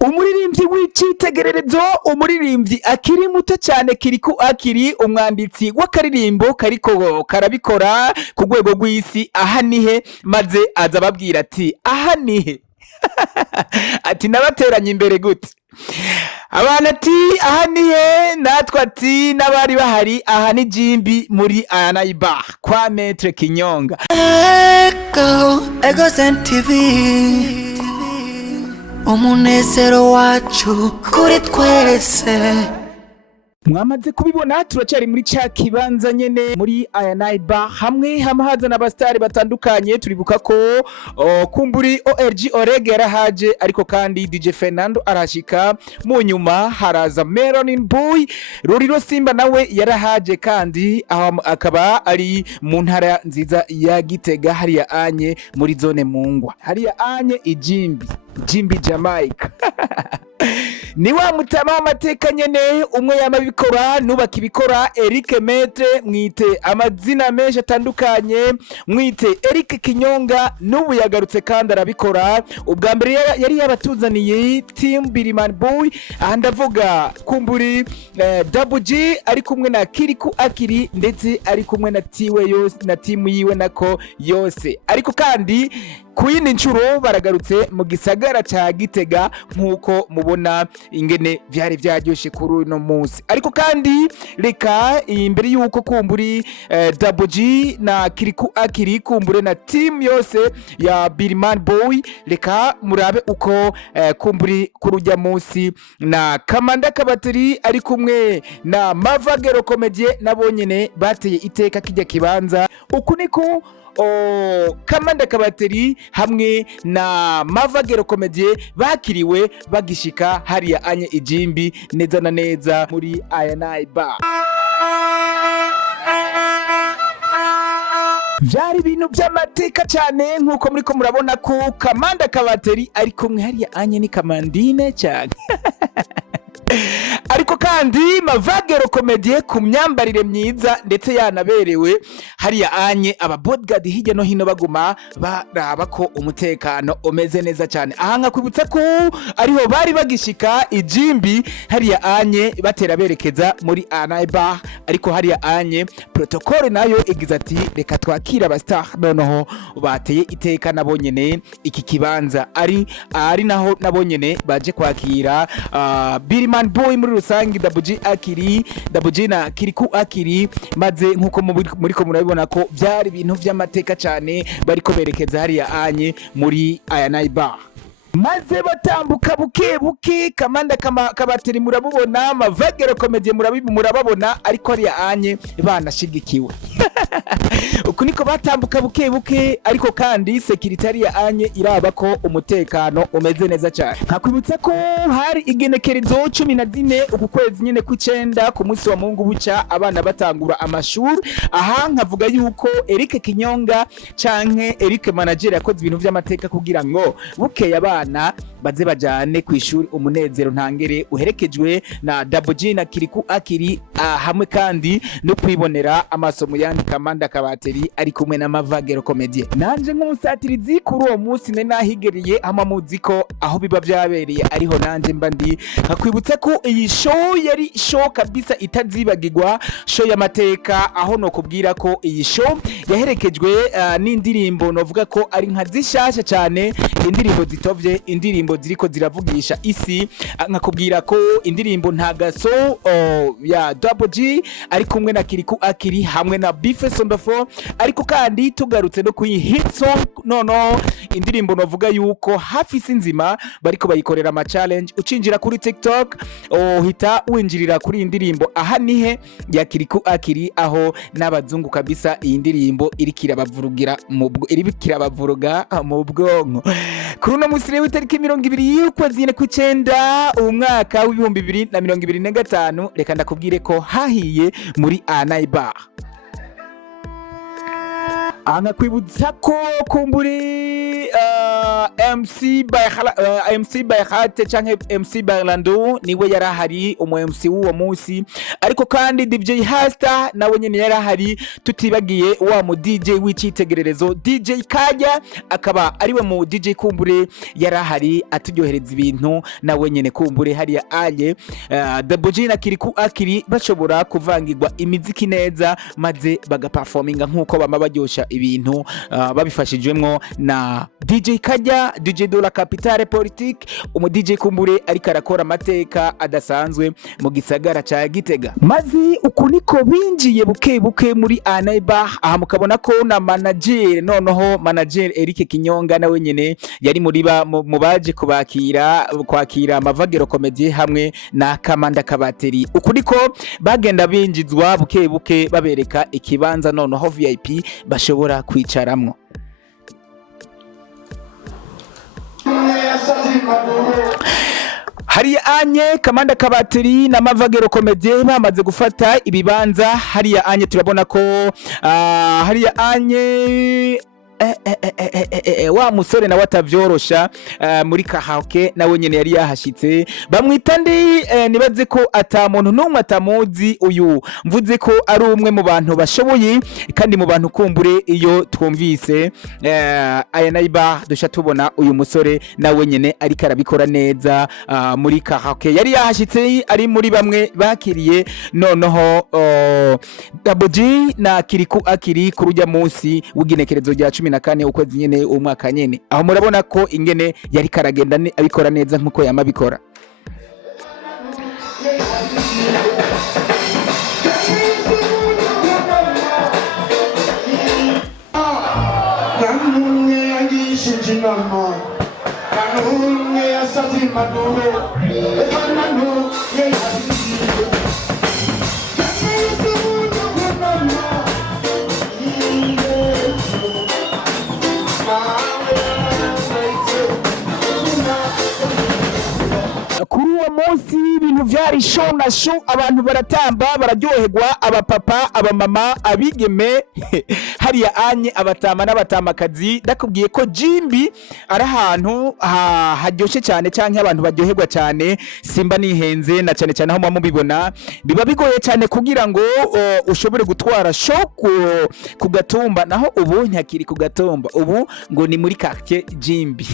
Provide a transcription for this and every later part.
umuririmbyi w'icitegererezo, umuririmbyi akiri muto cyane Kiriku Akiri, umwanditsi w'akaririmbo kariko karabikora ku rwego rw'isi. Aha nihe maze aza ababwira ati aha nihe ati nabateranye imbere gute abantu ati aha nihe, natwe ati n'abari bahari aha ni Jimbi muri Anayiba kwa Maître Kinyonga. Ego TV, umunezero wacu kuri twese. Mwamaze kubibona turacyari muri cya kibanza nyene muri Anayiba, hamwe hazana abastari batandukanye. Turibuka ko kumburi ORG Oreg yarahaje, ariko kandi DJ Fernando arashika, mu nyuma haraza Melanin Boy, Ruriro Simba nawe yarahaje, kandi akaba ari mu ntara nziza ya Gitega, hariya anye muri zone Mungwa, hariya anye Jimbi Jamaica. Ni wa mutama w'amateka nyene, umwe yamabikora nubaka ibikora. Eric Maître, mwite amazina menshi atandukanye, mwite Eric Kinyonga, n'ubu yagarutse kandi arabikora. Ubwa mbere yari yabatuzaniye Team Biriman Boy, aha ndavuga kumburi Double G ari kumwe na Kiriku Akiri, ndetse ari kumwe na tiwe yose na timu yiwe nako yose. Ariko kandi ku yindi nshuro baragarutse mu gisagara ca Gitega, nkuko mubona ingene vyari vyaryoshe kuri uno munsi. Ariko kandi reka imbere yuko kumburi Double G na Kiriku Akiri kumbure na team yose ya Biriman Boy, reka murabe uko kumburi kurujya munsi na Kamanda Kabateri ari kumwe na Mavagero Comedie, nabo nyene bateye iteka kijya kibanza. Uku niko Kamanda Kabateri hamwe na Mavagero Comedie bakiriwe bagishika hariya anye Ijimbi, neza na neza muri Anayiba. Vyari ibintu by'amateka cyane, nkuko muriko murabona ko Kamanda Kabateri ari kumwe hariya anye ni Kamandine cyane. Ariko kandi Mavagero Comedie ku myambarire myiza, ndetse yanaberewe hariya anye aba bodyguard hirya no hino baguma baraba ko umutekano umeze neza cyane. Aha nkakwibutsa ko ariho bari bagishika Ijimbi hariya anye batera berekeza muri Anayiba, ariko hariya anye protocole nayo igize ati reka twakira abastar, noneho bateye iteka nabo nyene iki kibanza ari naho nabo nyene baje kwakira Biriman Boy muri rusangi, Double G na Kiriku Akiri, maze nkuko muriko murabibona ko byari ibintu by'amateka cyane, bariko berekeza hariya anye muri Anayiba. Maze batambuka buke buke, Kamanda Kabateri murabubona, Mavagero Comedie murababona, ariko hariya anye banashigikiwe. Uku niko batambuka buke buke, ariko kandi security ya anye iraba ko umutekano umeze neza cyane. Nkakwibutsa ko hari igenekerezo 14 uku kwezi nyene kw'icenda, ku munsi wa Mungu buca abana batangura amashuri. Aha nkavuga yuko Eric Kinyonga canke Eric Manager yakoze ibintu by'amateka kugira ngo bukeye abana baze bajane ku ishuri umunezero ntangere, uherekejwe na Double G na Kiriku Akiri, hamwe kandi no kwibonera amasomo yandi Kamanda Kabateri ari kumwe na Mavagero Comedie. Nanje nk'umusatirizi kuri uwo munsi ne nahigereye amamuziko aho biba byabereye, ariho nanje mba ndi nkakwibutsa ko iyi show yari show kabisa itazibagirwa, show y'amateka, aho no kubwira ko iyi show yaherekejwe n'indirimbo novuga ko ari nka zishasha cyane, indirimbo zitovye, indirimbo ziriko ziravugisha isi. Nkakubwira ko indirimbo Ntagaso ya Double G ari kumwe na Kiriku Akiri hamwe na Bifes on the floor, ariko kandi tugarutse no kuyi hit song, nono indirimbo novuga yuko hafi sinzima bariko bayikorera ama challenge. Ucinjira kuri TikTok uhita winjirira kuri indirimbo aha nihe ya Kiriku Akiri, aho n'abazungu kabisa iyi ndirimbo irikirabavuruga mu bwonko. Kuri uno munsi rero itariki 20 y'ukwezi kw'icenda umwaka w'2025, reka ndakubwire ko hahiye muri Anayiba. Anakwibutsa ko kumburi MC Bayhate canke MC Barlando niwe yarahari umu MC w'uwo munsi, ariko kandi DJ Hasta nawe nyene yarahari, tutibagiye wa mu DJ w'icitegererezo DJ Kajya akaba ariwe mu DJ kumbure yarahari aturyohereza ibintu, nawe nyene kumbure hariya aye Double G na Kiriku Akiri bashobora kuvangirwa imiziki neza maze bagaperforminga nkuko bama baryosha ibintu babifashijwemwo na DJ Kajya, DJ de la Capitale Politique, umu DJ kumbure ariko arakora amateka adasanzwe mu gisagara ca Gitega. Mazi uku niko binjiye buke buke muri Anaiba, aha mukabona ko na manager, noneho manager Eric Kinyonga nawe nyene yari muri mu baje kwakira Amavagero Comedy hamwe na Kamanda Kabateri. Uku niko bagenda binjizwa buke buke babereka ikibanza noneho VIP bashobora kwicaramwo. Hariya anye Kamanda Kabateri na Amavagero Comedy bamaze gufata ibibanza. Hariya anye turabona ko hariya anye wa musore na watavyorosha muri karaoke nawe nyene yari yahashitse, bamwita ndi nibaze ko ata muntu numwe atamuzi uyu, mvuze ko ari umwe mu bantu bashoboye kandi mu bantu kumbure iyo twumvise aya naiba dusha tubona uyu musore nawe nyene ariko arabikora neza muri karaoke, yari yahashitse ari muri bamwe bakiriye noneho Double G na Kiriku Akiri kurujya munsi w'igenekerezo rya 14 ukwezi nyene umwaka nyene, aho murabona ko ingene yari karagenda abikora neza nkuko yamabikora. Kuri uwo munsi ibintu vyari show na show, abantu baratamba bararyoherwa, abapapa abamama abigeme hariya anye abatama n'abatamakazi. Ndakubwiye ko Jimbi ari ahantu haryoshe cyane canke abantu baryoherwa cyane, simba nihenze na cyane cyane aho mubibona biba bigoye cyane kugira ngo ushobore gutwara show ku Gatumba, naho ubu ntakiri ku Gatumba, ubu ngo ni muri quartier Jimbi.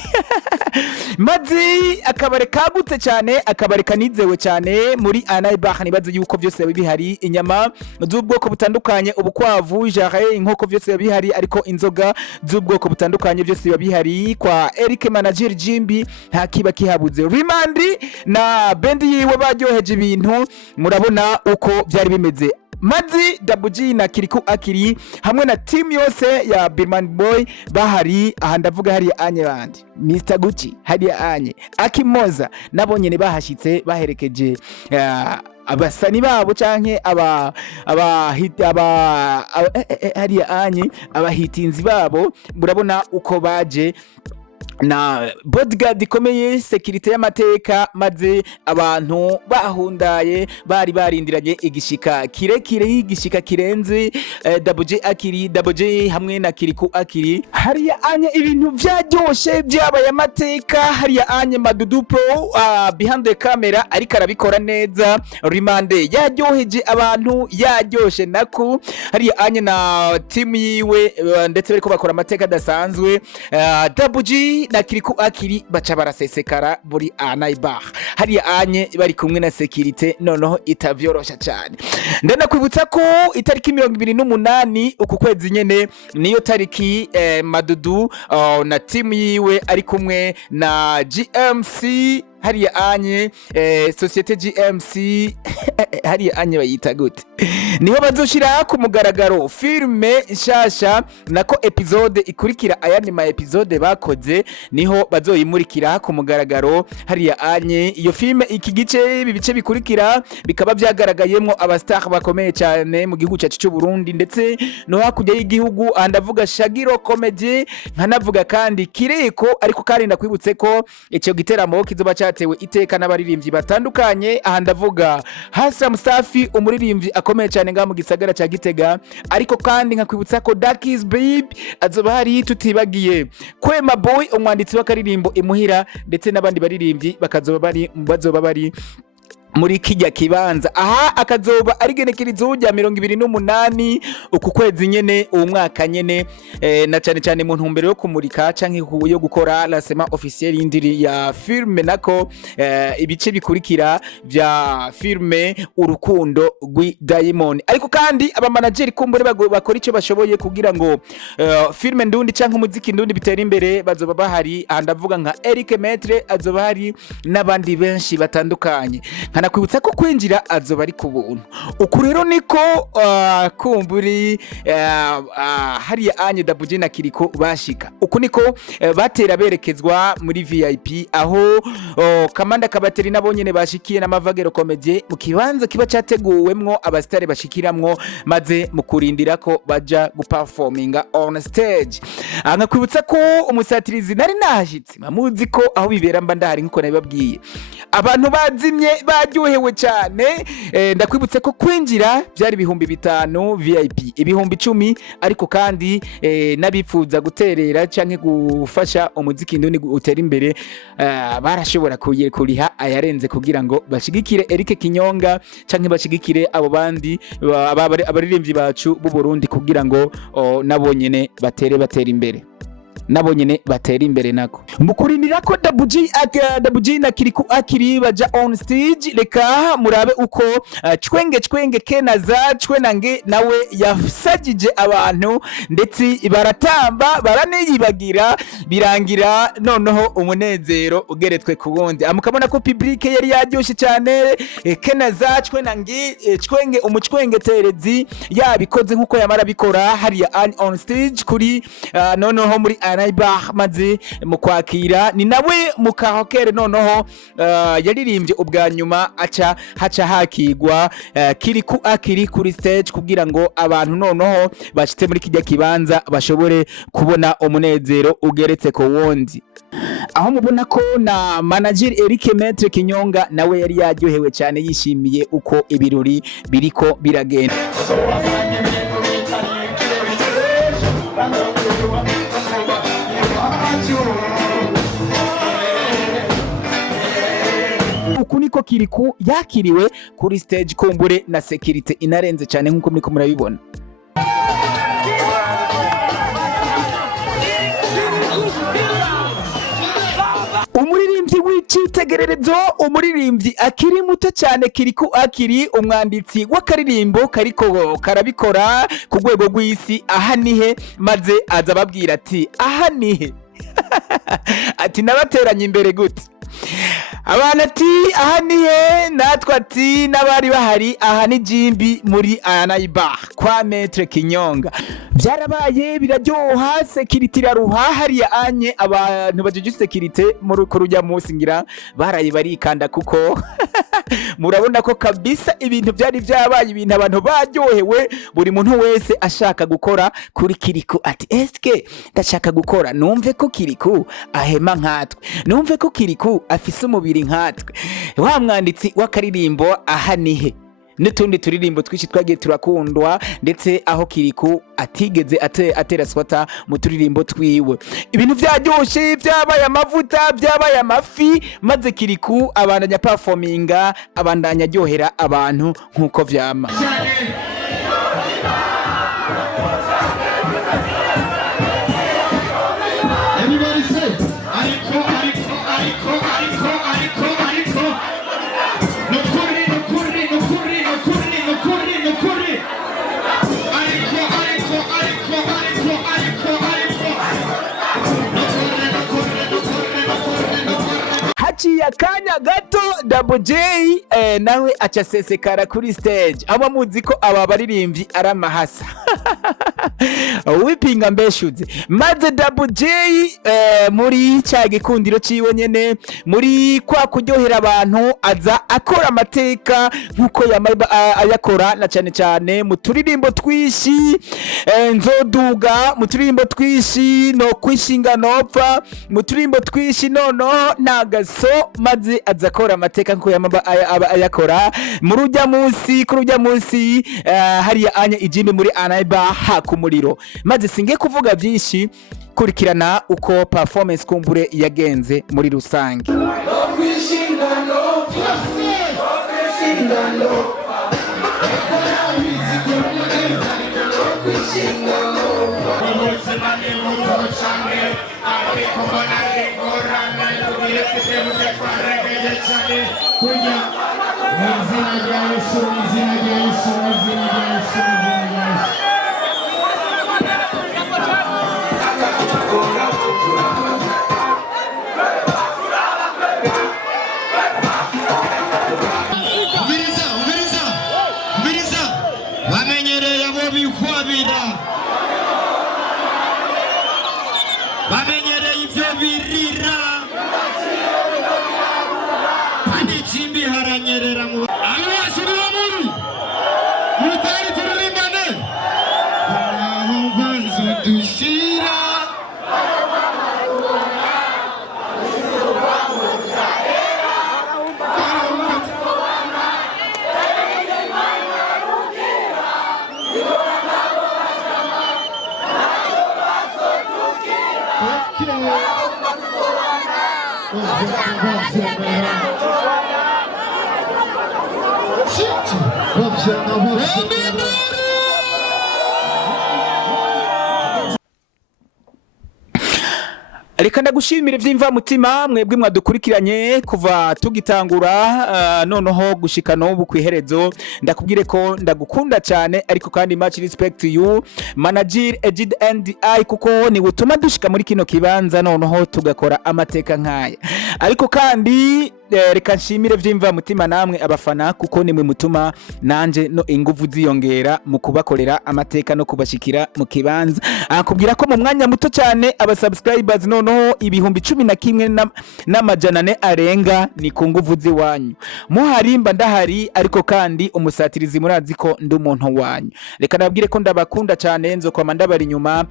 Mazi akabare kagutse cyane, akabare kanizewe cyane muri Anaiba, nibaze yuko byose bihari, inyama z'ubwoko butandukanye, ubukwavu, jarre, inkoko byose bihari, ariko inzoga z'ubwoko butandukanye byose bihari kwa Eric Manager Jimbi, nta kiba kihabuze. Rimandi na bendi yiwe baryoheje ibintu, murabona uko byari bimeze. Mazi Double G na Kiriku Akiri hamwe na team yose ya Birman Boy bahari, aha ndavuga hari anye bandi Mr Gucci, hari anye Akimoza nabo nyene bahashitse baherekeje abasani babo canke hari anye abahitinzi babo, murabona uko baje na bodyguard ikomeye, security y'amateka, maze abantu bahundaye bari barindiranye igishika kirekire y'igishika kirenze. Double G Akiri, Double G hamwe na Kiriku Akiri hariya anye ibintu vyaryoshe byabaye amateka. Hariya anye Madudu Pro behind the camera ariko arabikora neza, Rimande yaryoheje abantu, yaryoshe naku hariya anye na team yiwe ndetse bariko bakora amateka adasanzwe. Double G na Kiriku Akiri baca barasesekara muri Anaiba, hariya anye bari kumwe na security, noneho itavyorosha cyane. Ndanakwibutsa ko itariki 28 uku kwezi nyene niyo tariki Madudu na team yiwe ari kumwe na GMC hariya anye societe GMC hariya anye bayita gute, niho bazoshira ku mugaragaro filme nshasha, nako episode ikurikira ayandi ma episode bakoze, niho bazoyimurikira ku mugaragaro hariya anye. Iyo filme iki gice bibice bikurikira bikaba byagaragayemwo abastar bakomeye cyane mu gihugu cyacu cy'u Burundi ndetse no hakujya y'igihugu, andavuga Shagiro Comedy, nkanavuga kandi Kireko, ariko kandi ndakwibutse ko icyo giteramo kizoba catewe iteka n'abaririmbyi batandukanye. Aha ndavuga Hassan Musafi, umuririmbyi akomeye cyane nga mu gisagara ca Gitega, ariko kandi nkakwibutsa ko Dakis Babe azoba hari, tutibagiye Kwema Boy umwanditsi w'akaririmbo Imuhira, ndetse n'abandi baririmbyi bazoba bari muri kijya kibanza. Aha akazoba ari genekerezo rya 28 uku kwezi nyene uwo mwaka nyene, na cyane cyane mu ntumbero yo kumurika canke yo gukora lancement officiel y'indiri ya filme, nako ibice bikurikira vya filme Urukundo rwi Diamond. Ariko kandi aba manager kumbure bakora ico bashoboye kugira ngo filme ndundi canke umuziki ndundi bitera imbere, bazoba bahari. Ndavuga nka Eric Metre azoba hari n'abandi benshi batandukanye. Kwibutsa ko kwinjira azoba ari ku buntu. Uku rero niko kumburi hariya Anye Dabuji na Kiriko bashika. Uku niko batera berekezwa muri VIP, aho Kamanda Kabateri nabo nyene bashikiye n'amavagero comedy mu kibanza kiba cyateguwemwo abastare bashikiramwo, maze mu kurindira ko baja guperforminga on stage. Kwibutsa ko umusatirizi nari nahashitse, mamuzi ko aho bibera mba ndahari nkuko nabibabwiye. Abantu bazimye baryohewe cyane. Ndakwibutse ko kwinjira byari 5,000, VIP 10,000, ariko kandi nabifuza guterera canke gufasha umuziki ndundi utera imbere barashobora kuriha ayarenze kugira ngo bashigikire Eric Kinyonga canke bashigikire abo bandi abaririmbyi bacu b'u Burundi kugira ngo nabo nyene batera imbere, nabo nyene batera imbere nako. Mukurindira ko Dabuji na Kiriku akiri baja on stage, reka murabe uko Cwenge Kenaza Cwenange nawe yasajije abantu, ndetse baratamba baraniyibagira, birangira noneho umunezero ugeretswe ku wundi. Mukabona ko public yari yaryoshe cyane. Kenaza Cwenange umucwenge terezi yabikoze nkuko yamara bikora hariya on stage kuri noneho muri Anaibah, maze mu kwakira ni nawe mukahokere noneho yaririmbye ubwa nyuma haca hakigwa Kiriku akiri kuri stage kugira ngo abantu noneho bashitse muri kijya kibanza bashobore kubona umunezero ugeretse ko wundi. Aho mubona ko na manager Eric Metre Kinyonga nawe yari yaryohewe cyane, yishimiye uko ibirori biriko biragenda. Uku niko Kiriku yakiriwe kuri stage, kumbure na security inarenze cyane nkuko muriko murabibona. Umuririmbyi w'icitegererezo, umuririmbyi akiri muto cyane, Kiriku akiri umwanditsi w'akaririmbo kariko karabikora ku rwego rw'isi. Aha nihe, maze aza babwira ati aha nihe ati nabateranye imbere gute abantu, ati aha nihe, natwe ati n'abari bahari, aha ni Jimbi muri Anaibah kwa Metre Kinyonga. Byarabaye biraryoha, security iraruha hariya Anye. Abantu bajeje security muri kurujya munsi ngira baraye barikanda, kuko murabona ko kabisa ibintu byari byabaye, ibintu abantu baryohewe, buri muntu wese ashaka gukora kuri Kiriku. Ati eske ndashaka gukora, numve ko Kiriku ahema nkatwe, numve ko Kiriku afise umubiri nkatwe. Wa mwanditsi w'akaririmbo aha nihe n'utundi turirimbo twishi twagiye turakundwa, ndetse aho Kiriku atigeze atera swata mu turirimbo twiwe. Ibintu byaryoshe, byabaye amavuta, byabaye amafi, maze Kiriku abandanya performinga, abandanya ryohera abantu nkuko vyama. Haciye akanya gato Dabuji nawe aca sesekara kuri stage. Aba muzi ko aba baririmbyi aramahasa wipinga mbeshuze maze Double J muri cya gikundiro ciwe nyene muri kwa kuryohera abantu aza akora amateka nkuko ayakora na cyane cyane mu turirimbo twishi nzoduga mu turirimbo twishi no kwishinga nopfa mu turirimbo twishi nono ntagaso maze aza akora amateka nkuko ayakora muri ujya munsi hariya anya ijimbi muri Anaiba hakumuriro maze singe kuvuga byinshi kurikirana uko performance kumbure yagenze muri rusange. bamenyereye ivyo birira kandi ikindi haranyerera mu abashuri muri mutari turirimbane aho banzo dushira Reka ndagushimire vy'imva mutima mwebwe mwadukurikiranye kuva tugitangura noneho gushika n'ubu kwiherezo ndakubwire ko ndagukunda cyane ariko kandi much respect to you manager Egid NDI kuko ni gutuma dushika muri kino kibanza noneho tugakora amateka nkaya ariko kandi reka nshimire vy'imva mutima namwe abafana kuko nimwe mutuma nanje no inguvu ziyongera mu kubakorera amateka no kubashikira mu kibanza akubwira ko mu mwanya muto cyane aba subscribers noneho ibihumbi 11 n'amajana 4 arenga ni ku nguvu ziwanyu muharimba ndahari ariko kandi umusatirizi murazi ko ndi umuntu wanyu reka nabwire ko ndabakunda cyane nzokwama ndabari inyuma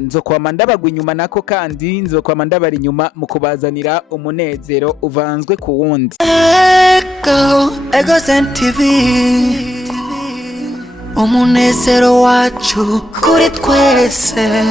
nzokwama ndabagwa inyuma nako kandi nzokwama ndabari inyuma mu kubazanira umunezero uvanzwe kuwundi Ego Zen TV umunezero wacu kuri twese.